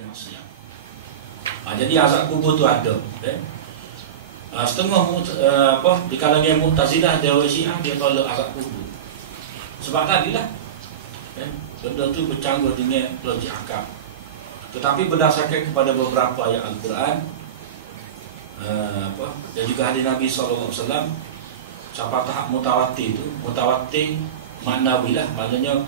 maksiat. Jadi azab kubur tu ada. Setengah di kalangan Mu'tazilah dan Syiah dia tolak azab kubur. Sebab tadilah benda tu bercanggah dengan logik akal. Tetapi berdasarkan kepada beberapa ayat Al-Quran dan juga hadis Nabi SAW, siapa tahap mutawatir tu, mutawatir maknawi lah, maknanya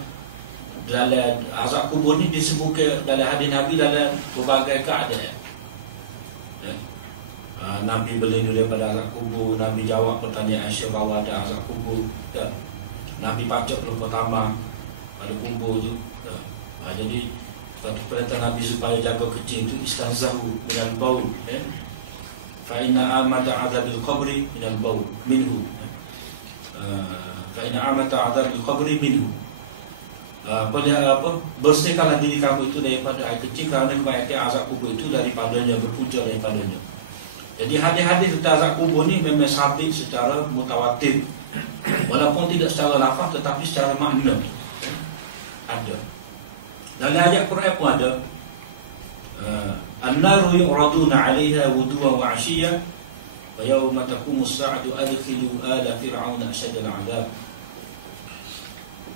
dalam azab kubur ni disebutkan dalam hadis Nabi dalam berbagai keadaan. Nabi berlindung daripada azab kubur, Nabi jawab pertanyaan Aisyah bahawa ada azab kubur, Nabi pacak lupa tambah pada kubur tu. Jadi satu perintah Nabi supaya jaga kecil tu, istanzahu minal baul, fa inna amata azabil qabri minal baul minhu, fa inna amata azabil qabri minhu. Bersihkanlah diri kamu itu daripada air kecil, kerana kebanyakan azab kubur itu daripadanya, berpunca daripadanya. Jadi hadis-hadis tentang azab kubur ni memang sabit secara mutawatir, walaupun tidak secara lafaz tetapi secara makna ada. Dalam ayat Quran pun ada, an-naru yu'raduna 'alaiha wuduwan wa 'ashiyyan wa yawma taqumus sa'atu adkhilu ala fir'auna ashadda al-'adab.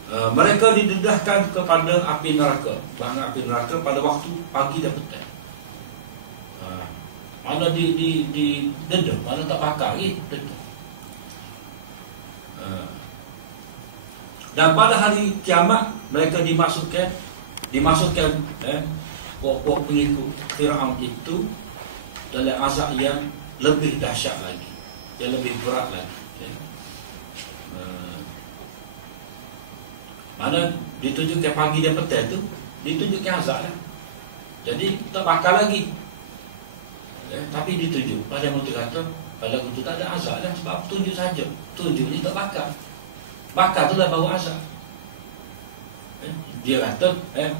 Mereka didedahkan kepada api neraka, bahan api neraka pada waktu pagi dan petang. Mana di dedah, mana tak bakar lagi dedah. Dan pada hari kiamat mereka dimasukkan pokok pengikut Fir'aun itu dalam azab yang lebih dahsyat lagi, yang lebih berat lagi. Mana ditunjukkan pagi dan petang tu ditunjukkan azab lah. Jadi tak bakar lagi. Tapi ditunjuk pada mutu kata pada waktu tak ada azab lah, sebab tunjuk saja. Tunjuk ni tak bakar. Bakar tu dah bawa azab. Dia kata,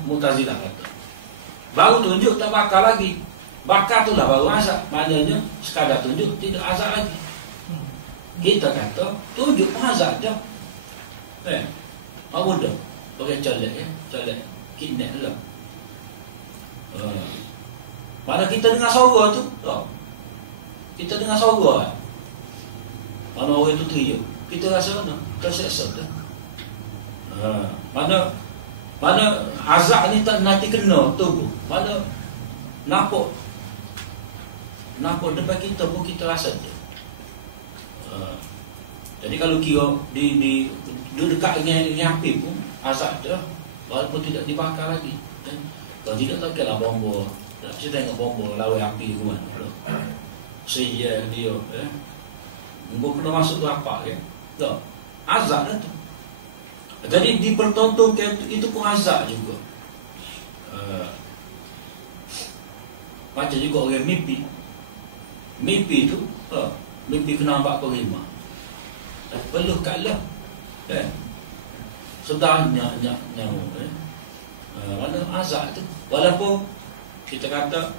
Mu'tazilah kata, baru tunjuk tak bakar lagi. Bakar tu lah baru azab. Maknanya sekadar tunjuk tidak azab lagi. Kita kata tunjuk pun azab je. Apa dah? Pakai colek colek kidnap lah. Mana kita dengar suara tu, kita dengar suara, mana orang itu teriak, kita rasa mana terseksa dah. Mana azab ni tak nanti kena tubuh, mana nampak depan kita pun kita rasa tu. Jadi kalau kira di dekat dengan api pun azab tu, walaupun tidak dibakar lagi. Kalau tidak tak kira bomba. Saya tengok bomba lawan api kuat. Saya dia Mungkin kena masuk tu apa kan? Tak. Azab dah tu. Jadi dipertontonkan itu pun azab juga. Macam juga orang mimpi. Mimpi tu mimpi kena nampak kau lima. Peluh kalah. Sedangnya nyawa. Mana azab tu. Walaupun kita kata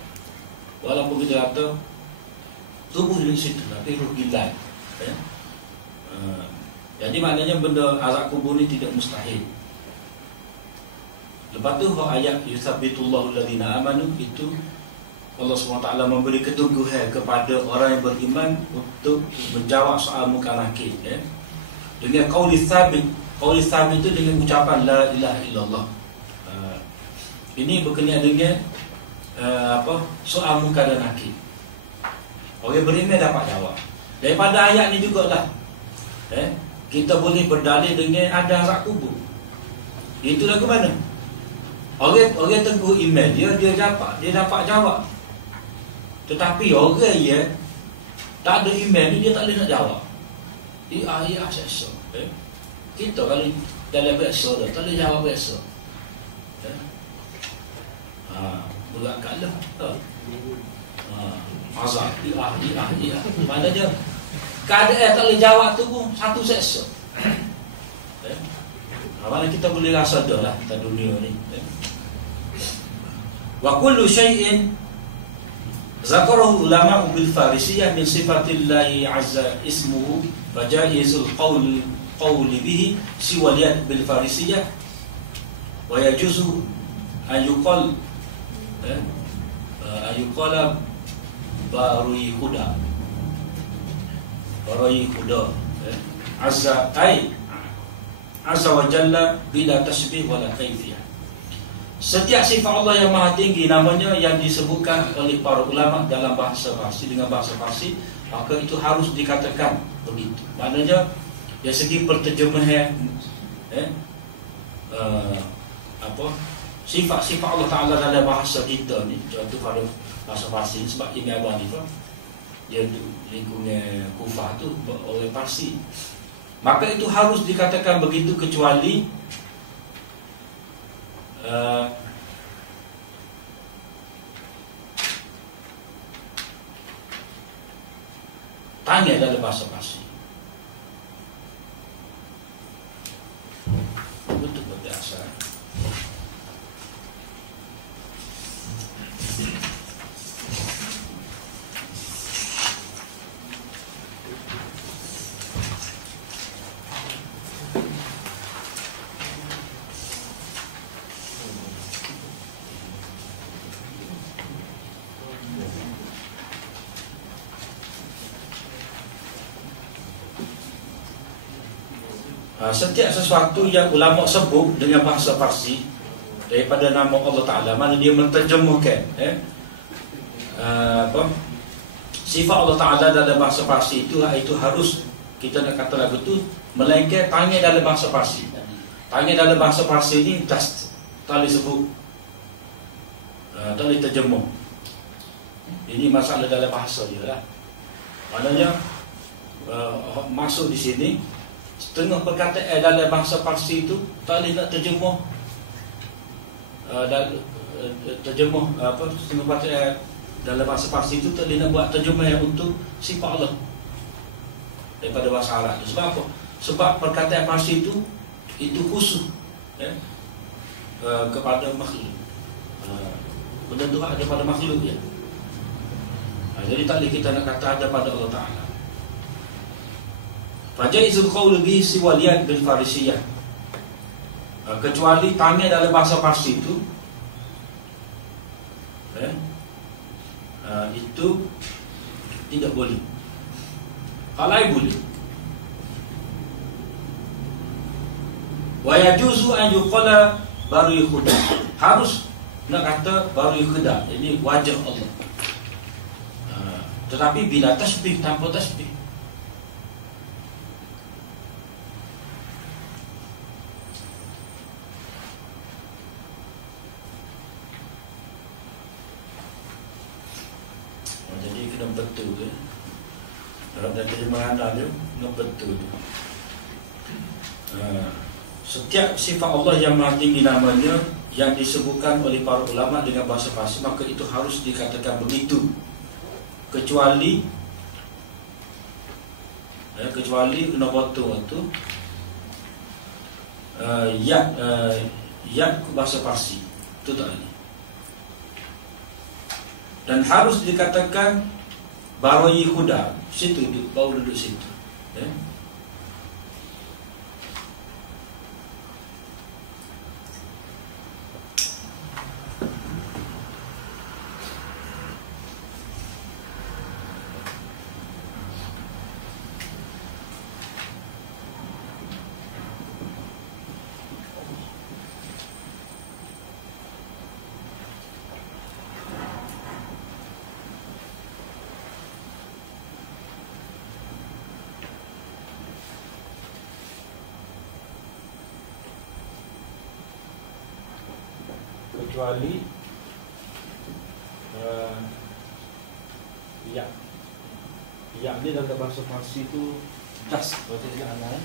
tubuh di situ, tapi ruh gilai. Jadi maknanya benda azab kubur ni tidak mustahil. Lepas tu ayat yusabbitullahu alladhina amanu, itu Allah SWT memberi keteguhan kepada orang yang beriman untuk menjawab soal munkar nakir, dengan qauli sabit. Qauli sabit itu dengan ucapan la ilaha illallah. Ini berkenaan dengan soal munkar dan nakir. Orang beriman dapat jawab. Daripada ayat ni jugalah kita boleh berdalil dengan ada azab kubur. Itu lagu mana? Orang teguh iman dia dapat jawab. Tetapi orang yang tak ada iman ni, dia tak boleh nak jawab. Ia seksa. Kita kalau dalam biasa dah tak boleh jawab biasa. Beratkanlah. Azab. Maknanya keadaan tak boleh jawab tu pun satu seksa. Mana kita boleh rasa dah lah kita dunia ni. Wa kullu syai'in zakarahu ulama bil farisiyah min sifatillahi azza ismuhu fajaizul qawli bihi siwa liyad bil farisiyah wa yajuzu an yuqal ayuqala barui huda, barui huda, azza wa jalla bila tasbih wala kaifiyah. Setiap sifat Allah yang maha tinggi namanya yang disebutkan oleh para ulama dalam bahasa Farsi dengan bahasa Farsi, maka itu harus dikatakan begitu. Maknanya dari segi perterjemahan sifat-sifat Allah Ta'ala dalam bahasa kita ni, contoh pada bahasa Farsi, sebab Imam Abu Hanifah dia lingkungan Kufah tu oleh Farsi, maka itu harus dikatakan begitu kecuali tanya dalam bahasa Farsi. Untuk berbiasa. Setiap sesuatu yang ulama sebut dengan bahasa Farsi daripada nama Allah Ta'ala, mana dia menterjemahkan sifat Allah Ta'ala dalam bahasa Farsi itu harus kita nak kata lagu tu, melainkan tanya dalam bahasa Farsi. Tanya dalam bahasa Farsi ni tak boleh sebut, tak boleh terjemah. Ini masalah dalam bahasa je lah. Maknanya masuk di sini setengah perkataan dalam bahasa Farsi itu tak boleh nak terjemah, setengah perkataan dalam bahasa Farsi itu tak boleh nak buat terjemah untuk sifat Allah daripada bahasa Arab. Sebab apa? Sebab perkataan Farsi itu khusus kepada makhluk, benda tu ada pada makhluk ya. Jadi tak boleh kita nak kata ada pada Allah Ta'ala. Fajaizul qawl bi siwaliyat bil farisiyah, kecuali tanya dalam bahasa Farsi itu tidak boleh. Kalau boleh. Wa yajuzu an yuqala baru khuda, harus nak kata baru khuda, ini wajah Allah. Tetapi bila tasbih, tanpa tasbih. Jadi kena betul ke dalam terjemahan ada kena betul. Setiap sifat Allah yang maha tinggi namanya yang disebutkan oleh para ulama dengan bahasa Farsi, maka itu harus dikatakan begitu, kecuali kena betul tu ya bahasa Farsi itu tak boleh. Dan harus dikatakan baroi huda, situ baru duduk situ. Kecuali ya ni dalam bahasa Farsi itu das, berarti dia anak.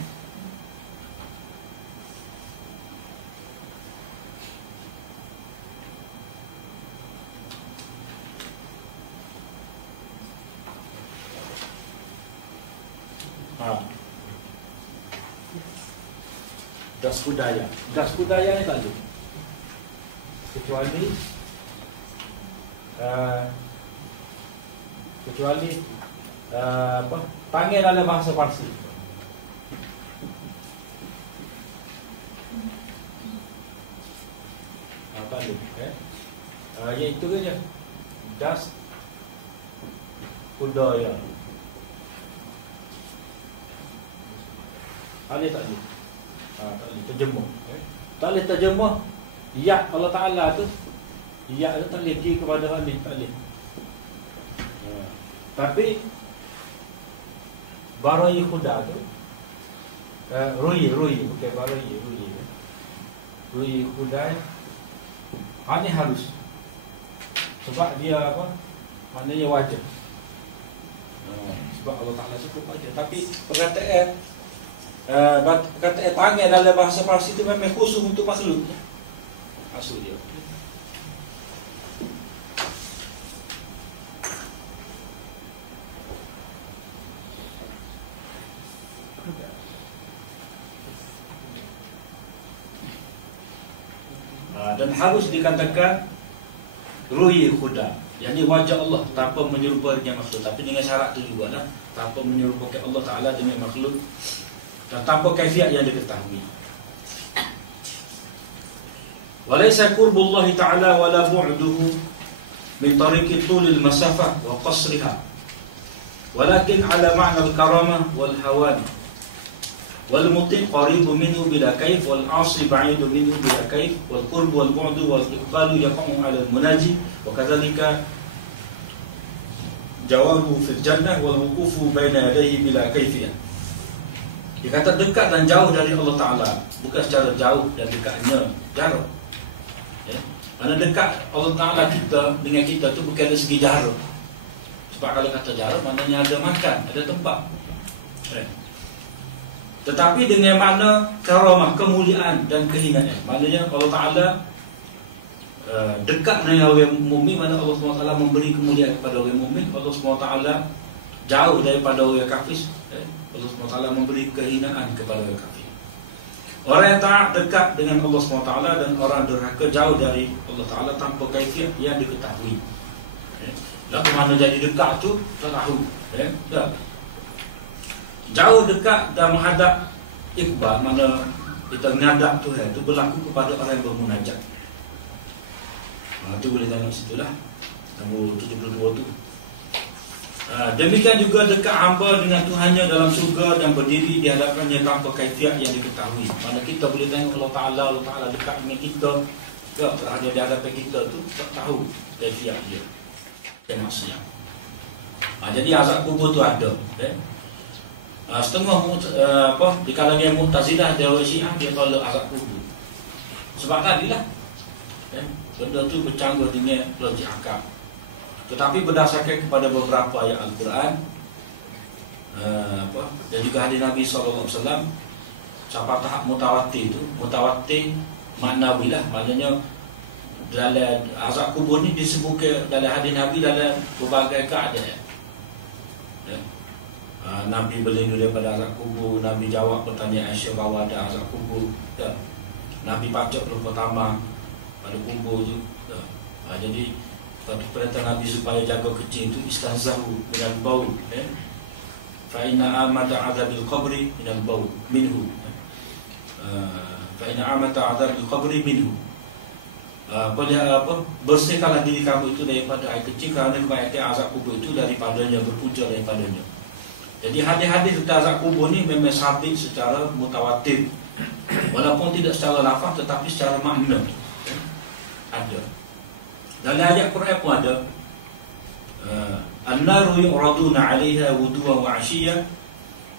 Das budaya ni tak ada. Kecuali panggil dalam bahasa Farsi. Tak boleh. Iaitu je. Das budaya. Boleh tak boleh? Tak boleh terjemah. Tak boleh terjemah. Ya Allah Ta'ala tu, ya tu tak boleh pergi kepada Khalid, tak boleh. Tapi Barai Khuda tu, Ruyi bukan Barai, Ruyi Khuda ini harus. Sebab dia apa? Maknanya wajib. Sebab Allah Ta'ala cukup wajib. Tapi perkataan tangan dalam bahasa Parsi itu memang khusus untuk makhluk. Maksud dia. Dan harus dikatakan Ruhi Khuda, yang ini wajah Allah tanpa menyerupai dengan makhluk. Tapi dengan syarat itu juga lah, tanpa menyerupakan Allah Ta'ala dengan makhluk dan tanpa kaifiat yang diketahui. Walaysa qurbullahi ta'ala wala bu'duhu min tariqi tulil masafah wa qasriha, walakin ala ma'na al-karamah wal hawan wal muti' qaribu minhu bila kaif wal 'asi ba'idu minhu bila kaif wal qurbu wal bu'du wal iqbalu yaqamu 'ala al-munaji wa kadzalika jawabu fil jannah wal wuqufu baina yadayhi bila kaifiyah. Dia kata dekat dan jauh dari Allah Ta'ala, bukan secara jauh dan dekatnya jarak. Mana dekat Allah Ta'ala kita dengan kita tu bukan dari segi jarak. Sebab kalau kata jarak maknanya ada makan, ada tempat. Tetapi dengan makna karamah, kemuliaan dan kehinaan. Maknanya Allah Ta'ala dekat dengan orang mukmin, mana Allah SWT memberi kemuliaan kepada orang mukmin. Allah SWT jauh daripada orang kafir. Allah SWT memberi kehinaan kepada orang kafir. Orang yang tak dekat dengan Allah SWT dan orang derhaka jauh dari Allah Ta'ala tanpa kaifiat yang diketahui. Lalu mana jadi dekat tu tak tahu. Tak. Jauh dekat dan menghadap iqbal, mana kita menghadap Tuhan itu berlaku kepada orang yang bermunajat. Itu boleh tengok situ lah, nombor 72 tu. Demikian juga dekat hamba dengan Tuhannya dalam syurga dan berdiri di hadapannya tanpa kaifiat yang diketahui. Mana kita boleh tengok Allah Ta'ala dekat dengan kita, tak ada di hadapan kita tu tak tahu kaifiat dia. Maksudnya. Jadi azab kubur tu ada. Setengah di kalangan Mu'tazilah dia orang Syiah dia tolak azab kubur. Sebab tadilah benda tu bercanggah dengan logik akal. Tetapi berdasarkan kepada beberapa ayat Al-Quran dan juga hadis Nabi SAW, sampai tahap mutawatir itu, mutawatir maknawilah, maknanya dalam azab kubur ni disebut dalam hadis Nabi dalam berbagai keadaan. Nabi berlindung daripada azab kubur, Nabi jawab pertanyaan Aisyah bahawa ada azab kubur, Nabi pacak pertama pada kubur tu. Jadi perintah Nabi supaya jaga kecil itu istanzahu minal baul, fa inna amata adzabil qabri minal baul minhu, fa inna amata adzabil qabri minhu. Bersihkanlah diri kamu itu daripada air kecil, kerana kebanyakan azab kubur itu daripadanya, berpunca daripadanya. Jadi hadis-hadis tentang azab kubur ni memang sabit secara mutawatir, walaupun tidak secara lafaz tetapi secara makna ada. Dalam ayat Quran pun ada, an-naru yu'raduna 'alaiha wuduwan wa 'ashiyyan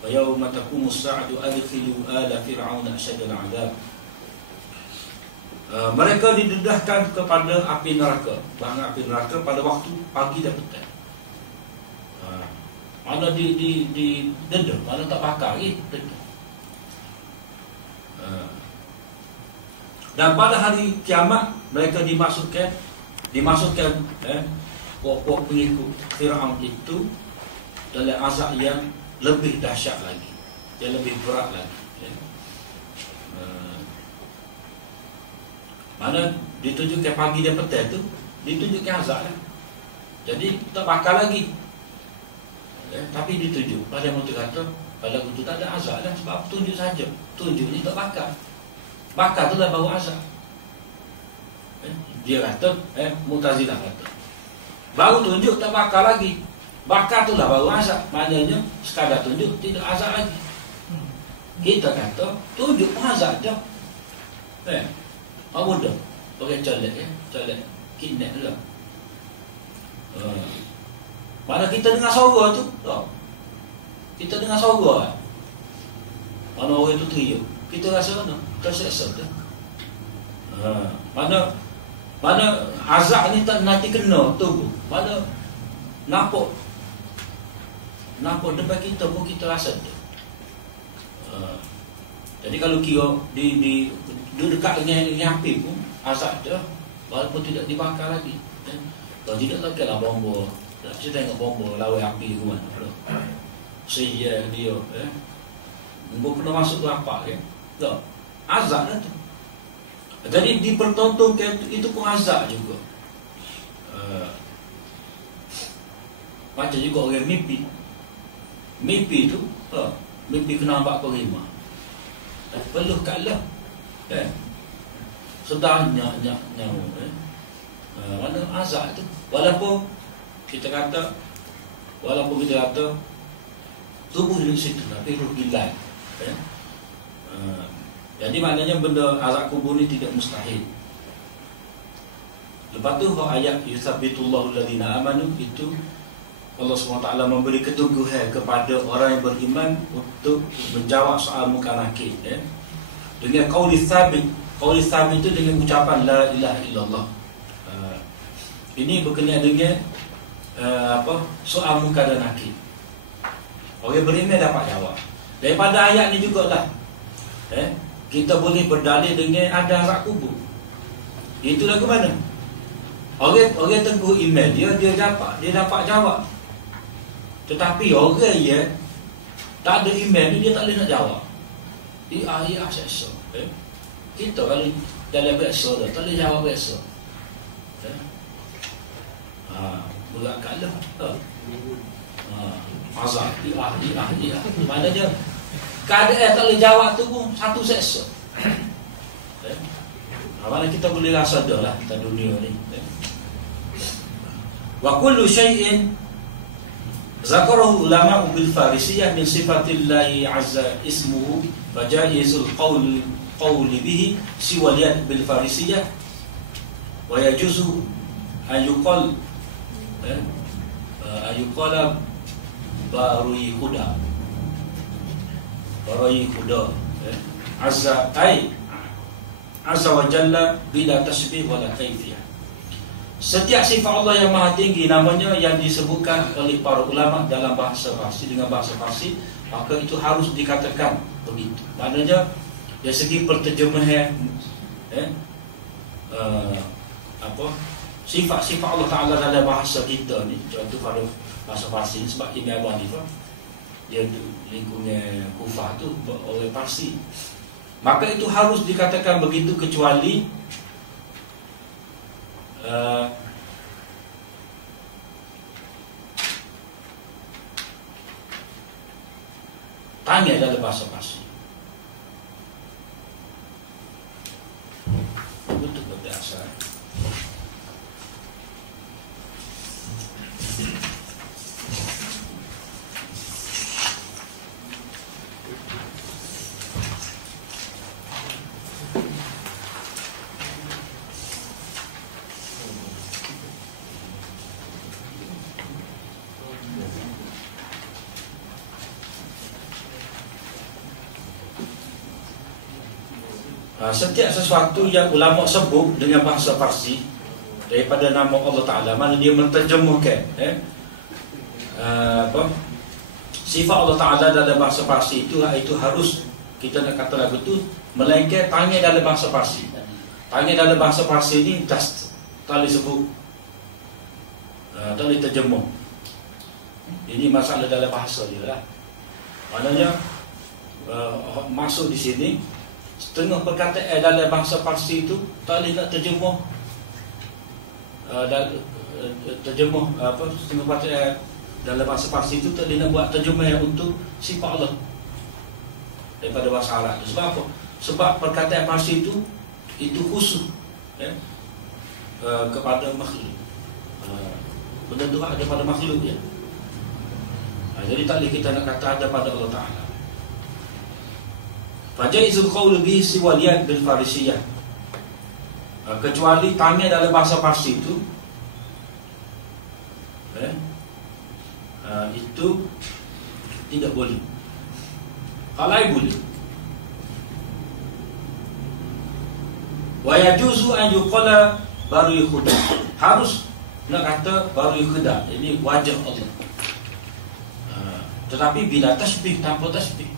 wa yawma taqumu as-sa'atu adkhilu ala fir'auna ashadda al-'adab. Mereka didedahkan kepada api neraka, bahkan api neraka pada waktu pagi dan petang. Mana di dedah, mana tak bakar lagi dedah. Dan pada hari kiamat mereka dimasukkan pokok pengikut Fir'aun itu dalam azab yang lebih dahsyat lagi, yang lebih berat lagi. Mana ditunjukkan pagi dan petang itu ditunjukkan azab lah. Jadi tak bakal lagi, tapi ditunjuk pada mutu kata pada waktu tak ada azab lah. Sebab tunjuk saja, tunjuk ni tak bakal. Bakal tu dah bau azab. Dia kata, Mu'tazilah kata, Baru tunjuk tak bakar lagi. Bakar tu lah baru azab. Maknanya sekadar tunjuk tidak azab lagi. Kita kata tunjuk pun azab dah. Apa dah? Pakai colek colek kidnap lah. Mana kita dengar suara tu, kita dengar suara. Mana orang tu teriak, kita rasa mana? Terseksa dah. Mana azab ni tak nanti kena tubuh. Mana nampak depan kita pun kita rasa tu. Jadi kalau kira di dekat dengan api pun azab tu, walaupun tidak dibakar lagi. Kalau tidak tak kira bomba. Saya tengok bomba lawan api ke mana. Saya dia bomba pernah masuk ke apa kan? Tak. Azab dah tu. Jadi dipertontonkan itu pun azab juga. Macam juga orang mimpi. Mimpi tu, mimpi kena nampak kelima. Peluh kalah. Sedangnya mana azab tu. Walaupun kita kata tubuh di situ tapi roh hilang. Jadi maknanya benda azab kubur ni tidak mustahil. Lepas tu ayat yusabbitullahu alladhina amanu itu Allah SWT memberi keteguhan kepada orang yang beriman untuk menjawab soal munkar nakir dengan qauli tsabit. Qauli tsabit itu dengan ucapan la ilaha illallah. Ini berkenaan dengan soal munkar dan nakir. Orang beriman dapat jawab. Daripada ayat ni jugalah kita boleh berdalil dengan ada azab kubur. Itu lagu mana? Orang teguh iman dia dapat jawab. Tetapi orang tak ada iman ni dia tak boleh nak jawab. Ia seksa. Kita kalau dalam biasa dah tak boleh jawab biasa. Berat kalah. Azab. Ia. Maknanya keadaan tak boleh jawab tu pun satu seksa. Mana kita boleh rasa dah lah dalam dunia ni. Wa kullu syai'in zakarahu ulama bil farisiyah min sifatillahi azza ismuhu wa jaizul qawli bihi siwa liyad bil farisiyah wa yajuzu ayuqala barui huda azza wa jalla bila tasbih wala kaifiyah. Setiap sifat Allah yang maha tinggi namanya yang disebutkan oleh para ulama dalam bahasa Farsi dengan bahasa Farsi, maka itu harus dikatakan begitu. Maknanya dari segi perterjemahan sifat-sifat Allah Ta'ala dalam bahasa kita ni, contoh pada bahasa Farsi sebab Imam Abu Hanifah dia lingkungan Kufah tu oleh Farsi, maka itu harus dikatakan begitu kecuali tanya dalam bahasa Farsi. Untuk berbiasa. Setiap sesuatu yang ulama sebut dengan bahasa Farsi daripada nama Allah Ta'ala, mana dia menterjemahkan sifat Allah Ta'ala dalam bahasa Farsi itu harus kita nak kata lagu tu melainkan tanya dalam bahasa Farsi. Tanya dalam bahasa Farsi ni just tak boleh sebut, tak boleh terjemah. Ini masalah dalam bahasa dia lah. Maknanya masuk di sini setengah perkataan dalam bahasa Farsi itu tak boleh nak terjemah setengah perkataan dalam bahasa Farsi itu tak boleh nak buat terjemah untuk sifat Allah daripada bahasa Arab itu. Sebab apa? Sebab perkataan Farsi itu khusus kepada makhluk. Benda tu ada pada makhluk dia. Jadi tak boleh kita nak kata ada pada Allah Ta'ala. Fajaizul qawlu bihi siwal yad bil farisiyah, kecuali tangan dalam bahasa Parsi itu itu tidak boleh. Halai boleh. Wa yajuzu an yuqala baru yukhda, harus nak kata baru yukhda, ini wajib Allah. Tetapi bila tasbih, tanpa tasbih.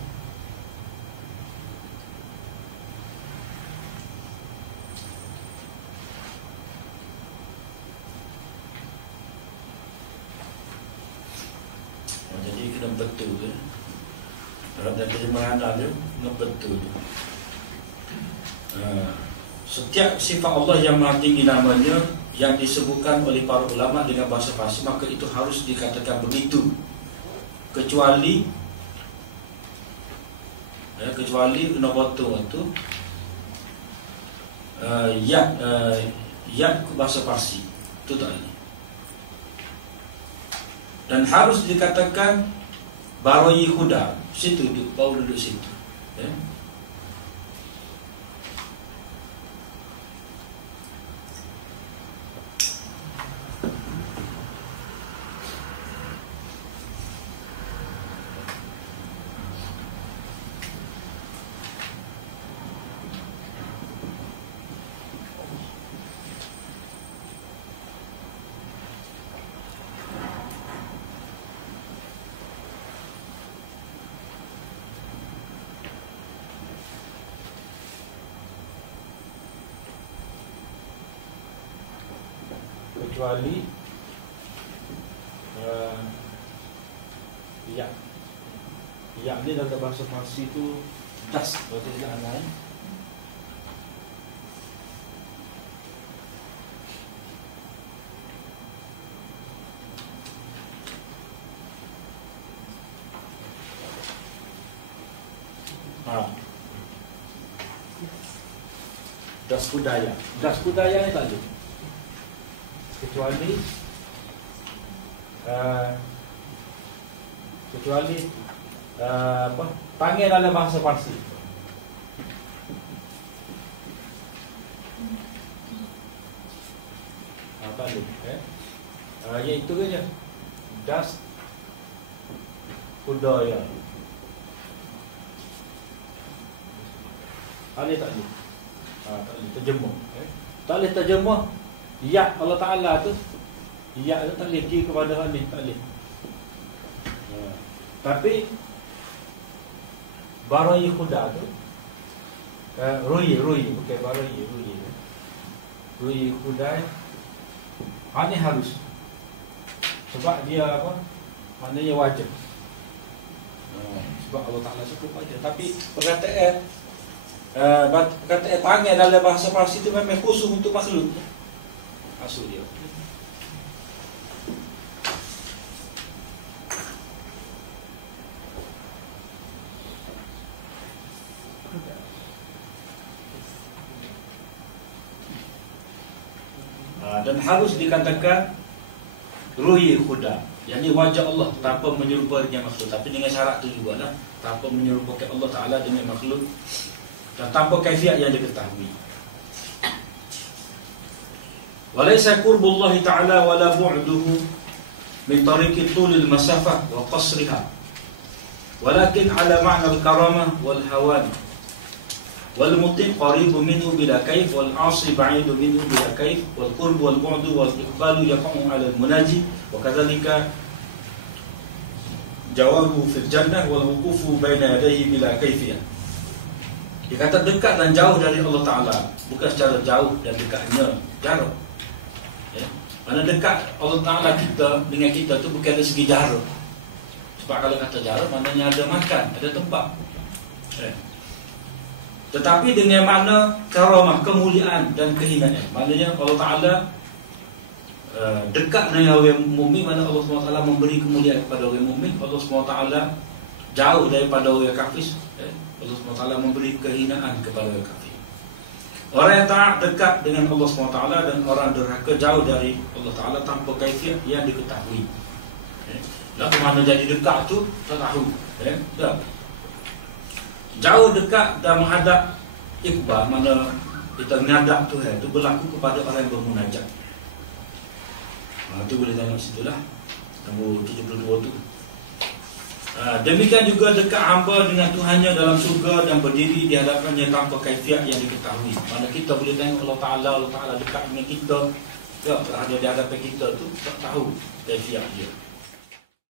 Jadi kena betul ke? Dalam terjemahan ada kena betul. Setiap sifat Allah yang maha tinggi namanya yang disebutkan oleh para ulama dengan bahasa Parsi, maka itu harus dikatakan begitu, kecuali kena betul itu ya bahasa Parsi itu tak ada. Dan harus dikatakan baroi huda, situ duduk, baru duduk situ. Kecuali ya ni dalam bahasa Parsi itu das, kalau tidak lain. Das budaya ni tak ada. Kecuali panggil dalam bahasa Parsi. Apa ni? Iaitu saja. Das budaya. Ada tak ni? Tak boleh terjemah. Tak boleh terjemah. Ya Allah Ta'ala tu, ya tu tak boleh pergi kepada hal ni, tak boleh. Tapi baroi khuda tu, rui bukan baroi, rui khuda, ini harus. Sebab dia apa? Maknanya wajib. Sebab Allah Ta'ala cukup wajib. Tapi perkataan tangan dalam bahasa Parsi itu memang khusus untuk makhluk. Masuk dia. Dan harus dikatakan ruhi khuda, yakni wajah Allah tanpa menyerupai dengan makhluk. Tapi dengan syarat itu juga lah, tanpa menyerupakan Allah Ta'ala dengan makhluk dan tanpa kaifiat yang diketahui. Walaysa qurbullahi ta'ala wala bu'duhu min tariqi tulil masafah wa qasriha, walakin ala ma'na al-karamah wal hawan wal muti' qaribu minhu bila kaif wal 'asi ba'idu minhu bila kaif wal qurbu wal bu'du wal iqbalu yaqa'u 'ala al-munaji wa kadzalika jawabu fil jannah wal wuqufu baina yadayhi bila kaifiyah. Dia kata dekat dan jauh dari Allah Ta'ala, bukan secara jauh dan dekatnya jarak. Mana dekat Allah Ta'ala kita dengan kita tu bukan dari segi jarak. Sebab kalau kata jarak, maknanya ada makan, ada tempat. Tetapi dengan makna karamah, kemuliaan dan kehinaan, maknanya Allah Ta'ala dekat dengan orang mukmin, mana Allah SWT memberi kemuliaan kepada orang mukmin. Allah SWT jauh daripada orang kafir. Allah SWT memberi kehinaan kepada orang kafir. Orang yang taat dekat dengan Allah SWT, dan orang derhaka jauh dari Allah Ta'ala tanpa kaifiat yang diketahui. Lah mana jadi dekat tu tak tahu. Tak. Jauh dekat dan menghadap iqbal, mana kita menghadap Tuhan tu berlaku kepada orang yang bermunajat. Tu boleh tengok situlah nombor 72 tu. Demikian juga dekat hamba dengan Tuhannya dalam surga dan berdiri di hadapannya tanpa kaifiat yang diketahui. Mana kita boleh tengok Allah Ta'ala dekat dengan kita, tak ada di hadapan kita tu tak tahu kaifiat dia.